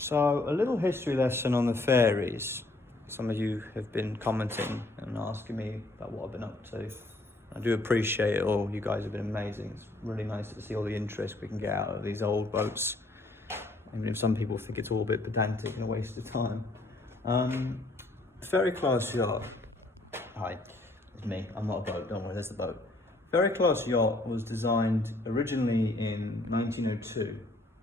So, a little history lesson on the ferries. Some of you have been commenting and asking me about what I've been up to. I do appreciate it all. You guys have been amazing. It's really nice to see all the interest we can get out of these old boats. Even if some people think it's all a bit pedantic and a waste of time. Ferry class yacht. Hi, it's me. I'm not a boat, don't worry, there's the boat. Ferry class yacht was designed originally in 1902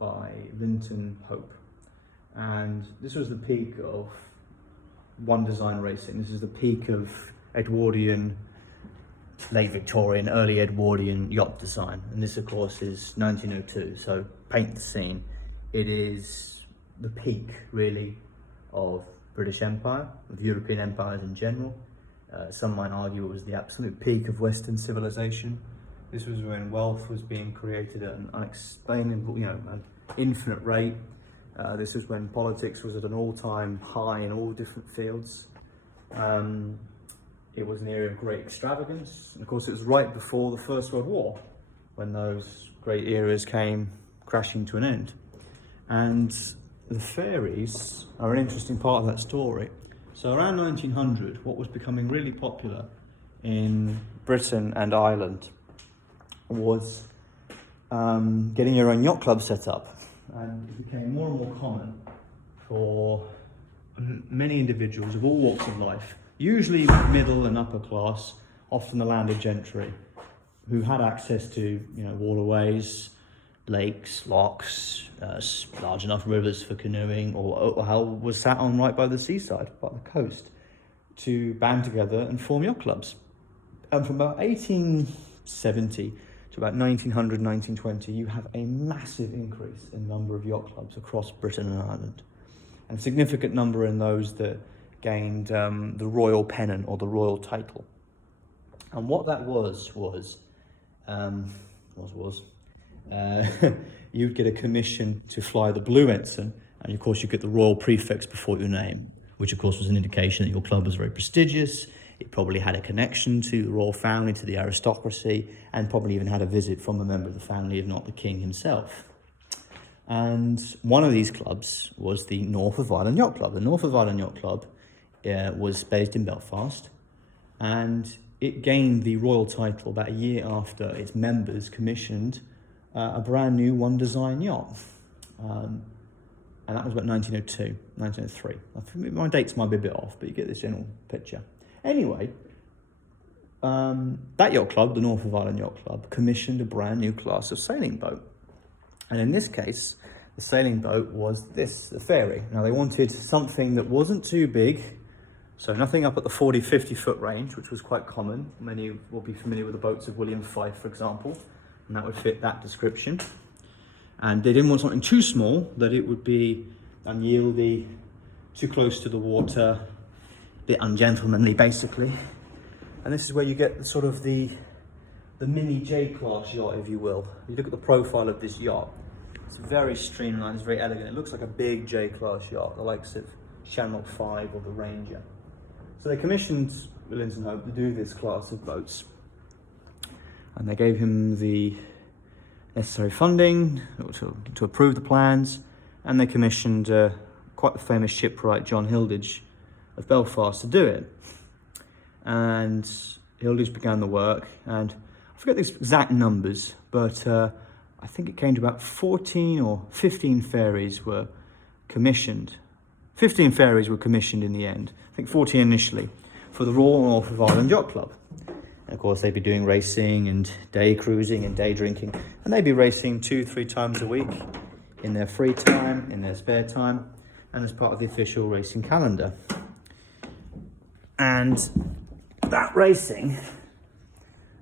by Linton Hope. And this was the peak of one design racing. This is the peak of Edwardian, late Victorian, early Edwardian yacht design. And this, of course, is 1902. So paint the scene. It is the peak, really, of British Empire, of European empires in general. Some might argue it was the absolute peak of Western civilization. This was when wealth was being created at an unexplainable, an infinite rate. This was when politics was at an all-time high in all different fields. It was an era of great extravagance. And of course, it was right before the First World War when those great eras came crashing to an end. And the ferries are an interesting part of that story. So around 1900, what was becoming really popular in Britain and Ireland was getting your own yacht club set up. And it became more and more common for many individuals of all walks of life, usually middle and upper class, often the landed gentry, who had access to waterways, lakes, locks, large enough rivers for canoeing, or how was sat on right by the seaside, by the coast, to band together and form yacht clubs. And from about 1870 to about 1900, 1920, you have a massive increase in the number of yacht clubs across Britain and Ireland, and a significant number in those that gained the royal pennant or the royal title. And what that was you'd get a commission to fly the Blue Ensign, and of course you get the royal prefix before your name, which of course was an indication that your club was very prestigious. It probably had a connection to the royal family, to the aristocracy, and probably even had a visit from a member of the family, if not the king himself. And one of these clubs was the No.12 Ireland Yacht Club. The No.12 Ireland Yacht Club was based in Belfast, and it gained the royal title about a year after its members commissioned a brand new one design yacht. And that was about 1902, 1903. I think my dates might be a bit off, but you get this general picture. Anyway, that yacht club, the No.12 Ireland Yacht Club, commissioned a brand new class of sailing boat. And in this case, the sailing boat was the ferry. Now, they wanted something that wasn't too big, so nothing up at the 40, 50-foot range, which was quite common. Many will be familiar with the boats of William Fyfe, for example, and that would fit that description. And they didn't want something too small, that it would be unyieldy, too close to the water, a bit ungentlemanly, basically. And this is where you get the mini J-class yacht, if you will. You look at the profile of this yacht. It's very streamlined, it's very elegant. It looks like a big J-class yacht, the likes of Channel 5 or the Ranger. So they commissioned Linton Hope to do this class of boats. And they gave him the necessary funding to approve the plans. And they commissioned quite the famous shipwright John Hilditch of Belfast to do it. And Hilditch began the work, and I forget the exact numbers, but I think it came to about 14 or 15 ferries were commissioned. 15 ferries were commissioned in the end. I think 14 initially, for the Royal North Ireland Yacht Club. And of course, they'd be doing racing and day cruising and day drinking, and they'd be racing 2-3 times a week in their free time, in their spare time, and as part of the official racing calendar. And that racing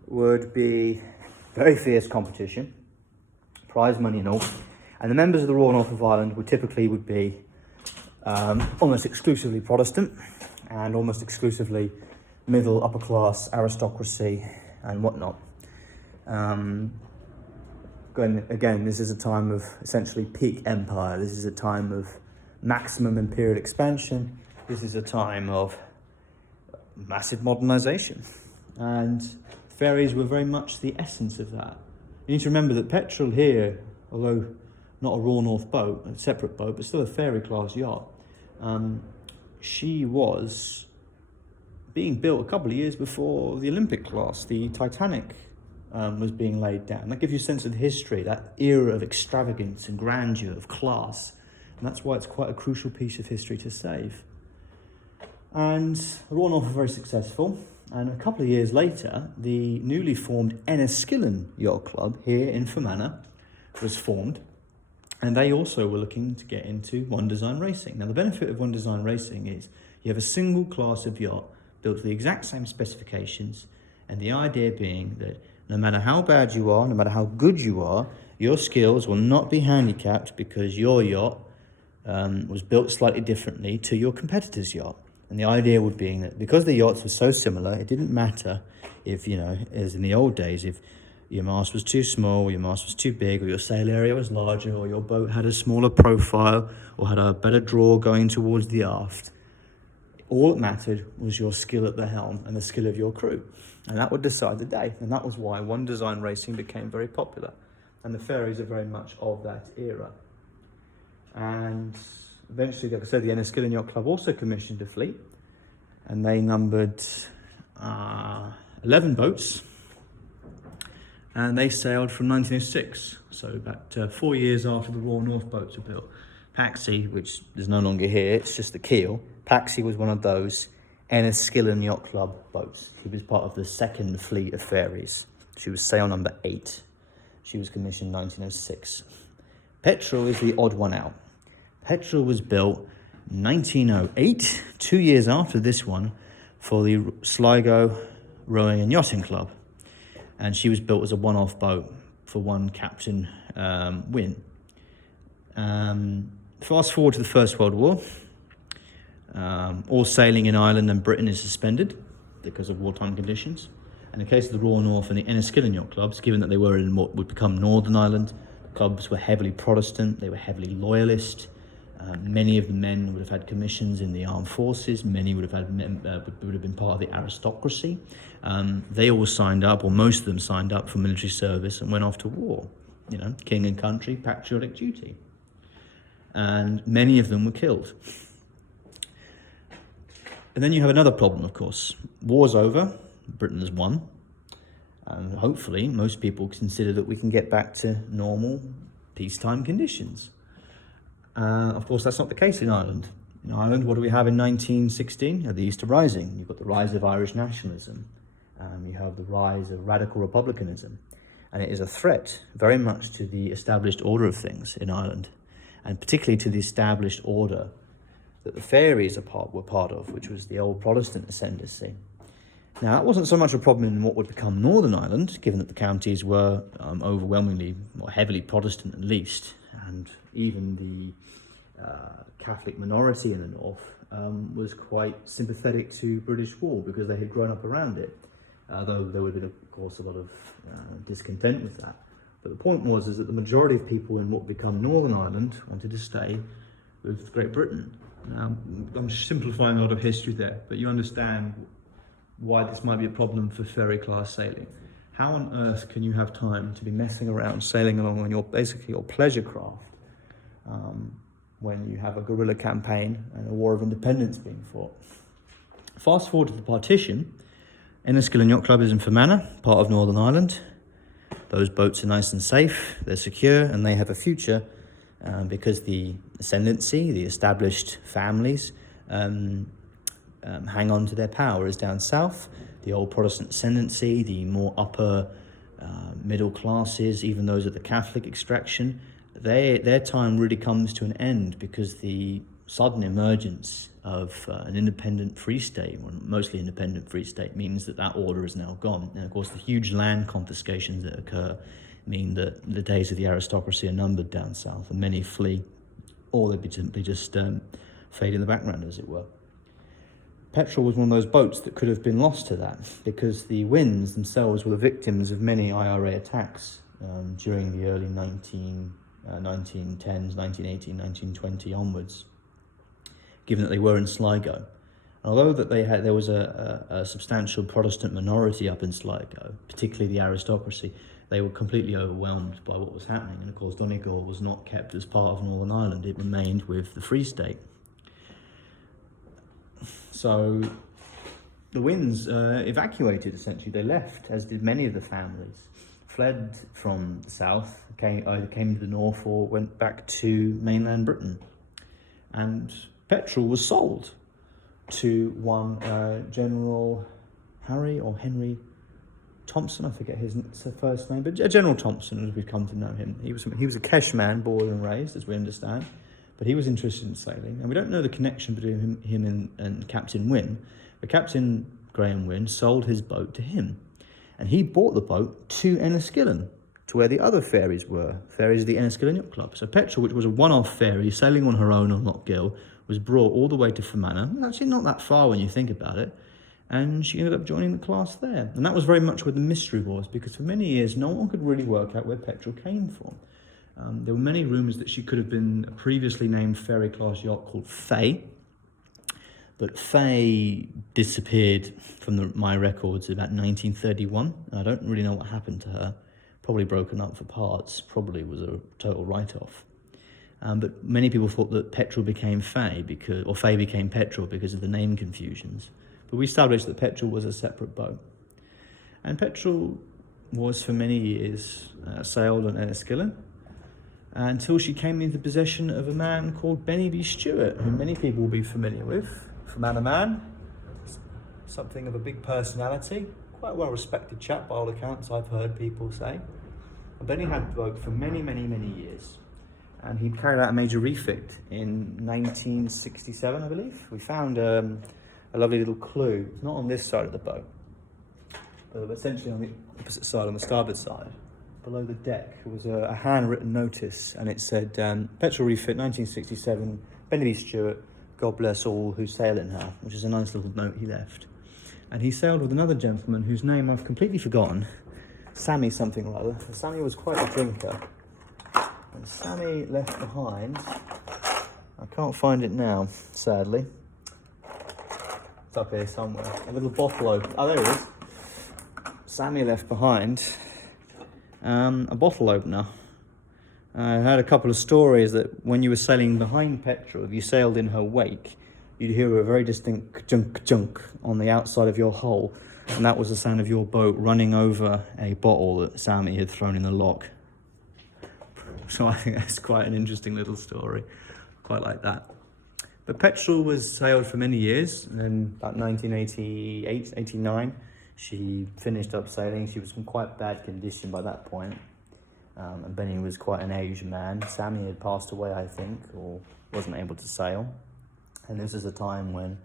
would be very fierce competition, prize money and all. And the members of the Royal North of Ireland would be almost exclusively Protestant and almost exclusively middle, upper class, aristocracy and whatnot. Again, this is a time of essentially peak empire. This is a time of maximum imperial expansion. This is a time of massive modernization. And ferries were very much the essence of that. You need to remember that petrol here, although not a Royal North boat, a separate boat, but still a ferry class yacht. She was being built a couple of years before the Olympic class. The Titanic was being laid down. That gives you a sense of the history, that era of extravagance and grandeur, of class. And that's why it's quite a crucial piece of history to save. And the Royal North was very successful. And a couple of years later, the newly formed Enniskillen Yacht Club here in Fermanagh was formed. And they also were looking to get into one design racing. Now, the benefit of one design racing is you have a single class of yacht built to the exact same specifications, and the idea being that no matter how bad you are, no matter how good you are, your skills will not be handicapped because your yacht was built slightly differently to your competitor's yacht. And the idea would be that because the yachts were so similar, it didn't matter if, as in the old days, if your mast was too small, your mast was too big, or your sail area was larger, or your boat had a smaller profile, or had a better draw going towards the aft. All that mattered was your skill at the helm and the skill of your crew. And that would decide the day. And that was why one design racing became very popular. And the ferries are very much of that era. And eventually, like I said, the Enniskillen Yacht Club also commissioned a fleet. And they numbered 11 boats. And they sailed from 1906, so about 4 years after the Royal North boats were built. Paxi, which is no longer here, it's just the keel. Paxi was one of those Enniskillen Yacht Club boats. She was part of the second fleet of ferries. She was sail number 8. She was commissioned 1906. Petrel is the odd one out. Petrel was built 1908, 2 years after this one, for the Sligo Rowing and Yachting Club. And she was built as a one-off boat for one Captain Wynne. Fast forward to the First World War. All sailing in Ireland and Britain is suspended because of wartime conditions. In the case of the Royal North and the Enniskillen Yacht Clubs, given that they were in what would become Northern Ireland, the clubs were heavily Protestant, they were heavily loyalist. Many of the men would have had commissions in the armed forces. Many would have been part of the aristocracy. They all signed up, or most of them signed up for military service and went off to war. King and country, patriotic duty. And many of them were killed. And then you have another problem, of course. War's over. Britain has won. And hopefully, most people consider that we can get back to normal peacetime conditions. Of course, that's not the case in Ireland. In Ireland, what do we have in 1916? You have the Easter Rising. You've got the rise of Irish nationalism. You have the rise of radical republicanism. And it is a threat very much to the established order of things in Ireland, and particularly to the established order that the ferries were part of, which was the old Protestant ascendancy. Now, that wasn't so much a problem in what would become Northern Ireland, given that the counties were overwhelmingly, or heavily Protestant at least, and even the Catholic minority in the north was quite sympathetic to British rule because they had grown up around it, though there would have been, of course, a lot of discontent with that. But the point was that the majority of people in what would become Northern Ireland wanted to stay with Great Britain. Now, I'm simplifying a lot of history there, but you understand why this might be a problem for ferry class sailing. How on earth can you have time to be messing around sailing along on your pleasure craft when you have a guerrilla campaign and a war of independence being fought? Fast forward to the partition. Enniskillen Yacht Club is in Fermanagh, part of Northern Ireland. Those boats are nice and safe, they're secure, and they have a future because the ascendancy, the established families, hang on to their power is down south. The old Protestant ascendancy, the more upper middle classes, even those of the Catholic extraction, their time really comes to an end because the sudden emergence of an independent free state, or mostly independent free state, means that order is now gone. And of course, the huge land confiscations that occur mean that the days of the aristocracy are numbered down south, and many flee, or they simply just fade in the background, as it were. Petrel was one of those boats that could have been lost to that, because the Winds themselves were the victims of many IRA attacks during the early 1910s, 1918, 1920 onwards, given that they were in Sligo. Although that there was a substantial Protestant minority up in Sligo, particularly the aristocracy, they were completely overwhelmed by what was happening. And of course, Donegal was not kept as part of Northern Ireland. It remained with the Free State. So the Wynns evacuated, essentially. They left, as did many of the families. Fled from the south, either came to the north or went back to mainland Britain. And Petrel was sold to one General Harry or Henry Thompson, I forget his first name, but General Thompson, as we've come to know him. He was a Kesh man, born and raised, as we understand, but he was interested in sailing. And we don't know the connection between him and Captain Wynne, but Captain Graham Wynne sold his boat to him. And he bought the boat to Enniskillen, to where the other ferries were, ferries of the Enniskillen Yacht Club. So Petrel, which was a one-off ferry, sailing on her own on Loch Gill, was brought all the way to Fermanagh. Actually not that far when you think about it. And she ended up joining the class there. And that was very much where the mystery was, because for many years, no one could really work out where Petrel came from. There were many rumours that she could have been a previously named ferry class yacht called Faye. But Faye disappeared from my records about 1931. I don't really know what happened to her. Probably broken up for parts, probably was a total write-off. But many people thought that Petrel became Faye, or Faye became Petrel because of the name confusions. But we established that Petrel was a separate boat. And Petrel was for many years sailed on Enniskillen until she came into possession of a man called Benny B. Stewart, who many people will be familiar with. Fermanagh man, something of a big personality, quite a well-respected chap by all accounts, I've heard people say. And Benny had the boat for many, many, many years. And he carried out a major refit in 1967, I believe. We found a lovely little clue. It's not on this side of the boat, but essentially on the opposite side, on the starboard side. Below the deck was a handwritten notice, and it said, Petrel refit 1967, Benny B. Stewart, God bless all who sail in her, which is a nice little note he left. And he sailed with another gentleman whose name I've completely forgotten, Sammy something or other. Sammy was quite a drinker. And Sammy left behind, I can't find it now, sadly. It's up here somewhere. A little bottle opener. Oh, there it is. Sammy left behind a bottle opener. I heard a couple of stories that when you were sailing behind Petrel, if you sailed in her wake, you'd hear a very distinct junk on the outside of your hull, and that was the sound of your boat running over a bottle that Sammy had thrown in the lock. So I think that's quite an interesting little story. Quite like that. But Petrel was sailed for many years, and then about 1988, 89, she finished up sailing. She was in quite bad condition by that point. And Benny was quite an aged man. Sammy had passed away, I think, or wasn't able to sail. And this is a time when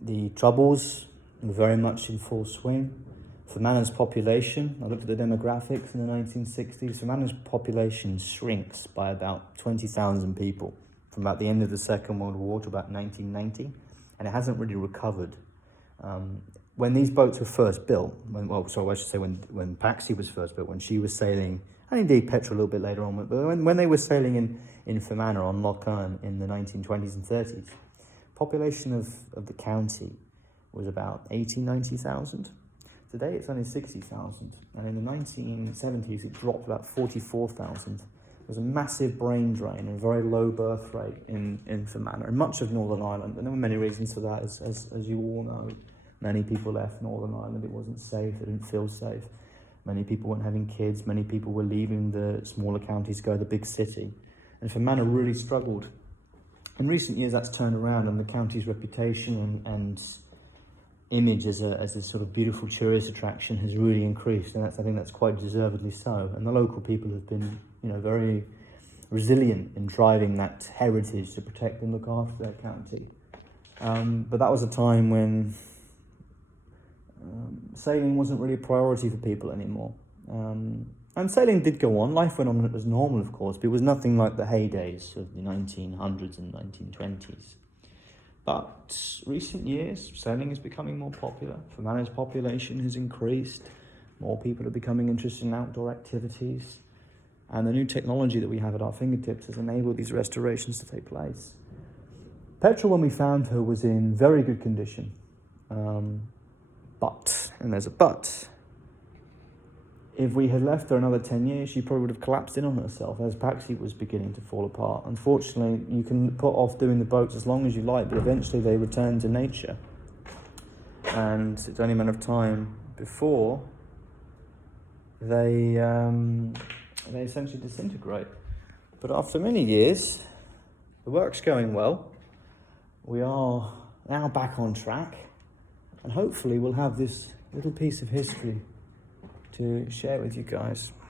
the troubles were very much in full swing. Fermanagh's population, I looked at the demographics in the 1960s, Fermanagh's population shrinks by about 20,000 people from about the end of the Second World War to about 1990, and it hasn't really recovered. When these boats were first built, when Paxi was first built, when she was sailing, and indeed Petrel a little bit later on, but when they were sailing in Fermanagh on Loch Earn in the 1920s and 30s, population of the county was about 90,000. Today it's only 60,000, and in the 1970s it dropped about 44,000. There was a massive brain drain and very low birth rate in Fermanagh, in much of Northern Ireland, and there were many reasons for that, as you all know. Many people left Northern Ireland, it wasn't safe, they didn't feel safe. Many people weren't having kids, many people were leaving the smaller counties to go to the big city. And Fermanagh really struggled. In recent years that's turned around, and the county's reputation and image as a sort of beautiful tourist attraction has really increased, and I think that's quite deservedly so. And the local people have been, very resilient in driving that heritage to protect and look after their county. But that was a time when sailing wasn't really a priority for people anymore. And sailing did go on. Life went on as normal, of course, but it was nothing like the heydays of the 1900s and 1920s. But recent years, sailing is becoming more popular. Fermanagh's population has increased. More people are becoming interested in outdoor activities. And the new technology that we have at our fingertips has enabled these restorations to take place. Petrel, when we found her, was in very good condition. But, and there's a but, if we had left her another 10 years, she probably would have collapsed in on herself as Paxi was beginning to fall apart. Unfortunately, you can put off doing the boats as long as you like, but eventually they return to nature. And it's only a matter of time before they essentially disintegrate. But after many years, the work's going well. We are now back on track, and hopefully we'll have this little piece of history to share with you guys.